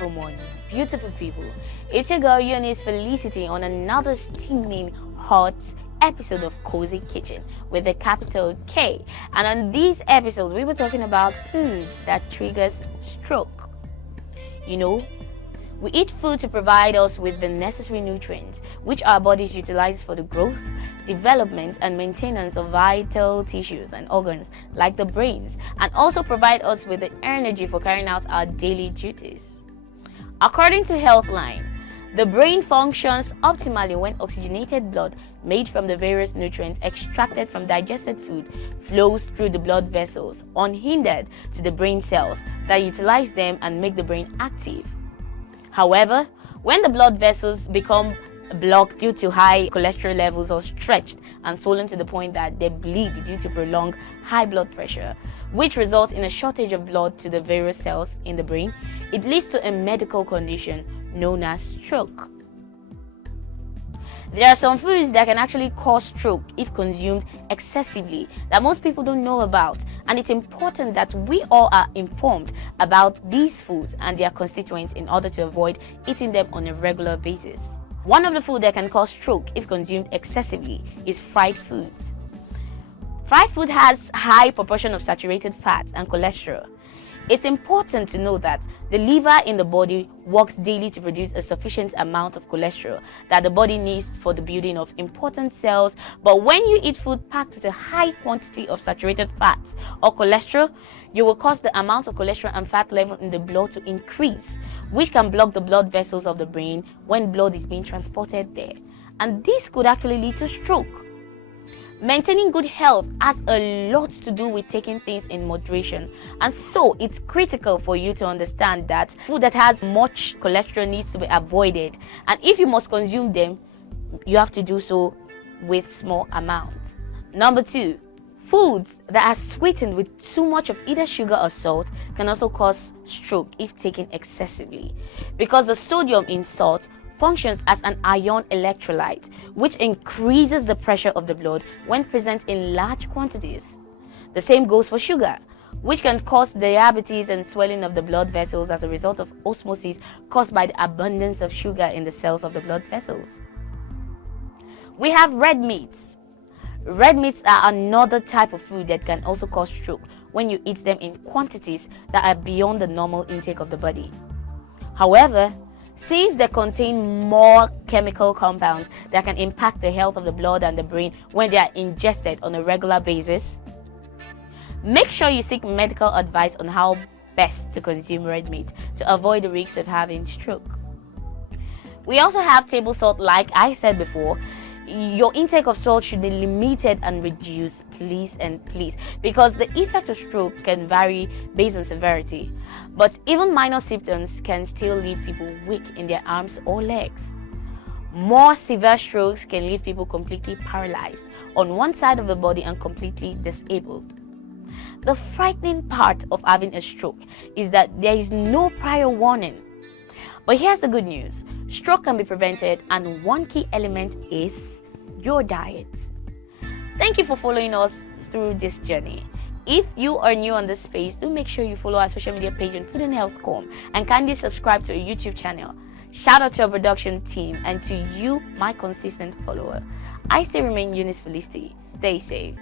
beautiful morning, beautiful people. It's your girl Eunice Felicity on another steaming hot episode of Kozy Kitchen with a capital K. And on this episode, we were talking about foods that triggers stroke. You know, we eat food to provide us with the necessary nutrients which our bodies utilize for the growth, development and maintenance of vital tissues and organs like the brains, and also provide us with the energy for carrying out our daily duties. According to Healthline, the brain functions optimally when oxygenated blood made from the various nutrients extracted from digested food flows through the blood vessels unhindered to the brain cells that utilize them and make the brain active. However, when the blood vessels become blocked due to high cholesterol levels or stretched and swollen to the point that they bleed due to prolonged high blood pressure, which results in a shortage of blood to the various cells in the brain, it leads to a medical condition known as stroke. There are some foods that can actually cause stroke if consumed excessively that most people don't know about, and it's important that we all are informed about these foods and their constituents in order to avoid eating them on a regular basis. One of the foods that can cause stroke if consumed excessively is fried foods. Fried food has high proportion of saturated fats and cholesterol. It's important to know that the liver in the body works daily to produce a sufficient amount of cholesterol that the body needs for the building of important cells. But when you eat food packed with a high quantity of saturated fats or cholesterol, you will cause the amount of cholesterol and fat level in the blood to increase, which can block the blood vessels of the brain when blood is being transported there. And this could actually lead to stroke. Maintaining good health has a lot to do with taking things in moderation, and so it's critical for you to understand that food that has much cholesterol needs to be avoided, and if you must consume them, you have to do so with small amounts. Number 2, foods that are sweetened with too much of either sugar or salt can also cause stroke if taken excessively, because the sodium in salt functions as an ion electrolyte, which increases the pressure of the blood when present in large quantities. The same goes for sugar, which can cause diabetes and swelling of the blood vessels as a result of osmosis caused by the abundance of sugar in the cells of the blood vessels. We have red meats. Red meats are another type of food that can also cause stroke when you eat them in quantities that are beyond the normal intake of the body. However, since they contain more chemical compounds that can impact the health of the blood and the brain when they are ingested on a regular basis, make sure you seek medical advice on how best to consume red meat to avoid the risks of having stroke. We also have table salt. Like I said before, your intake of salt should be limited and reduced, please, because the effect of stroke can vary based on severity. But even minor symptoms can still leave people weak in their arms or legs. More severe strokes can leave people completely paralyzed on one side of the body and completely disabled. The frightening part of having a stroke is that there is no prior warning. But here's the good news. Stroke can be prevented, and one key element is your diet. Thank you for following us through this journey. If you are new on this space, do make sure you follow our social media page on Food and Health.com and kindly subscribe to our YouTube channel. Shout out to our production team and to you, my consistent follower. I still remain Eunice Felicity. Stay safe.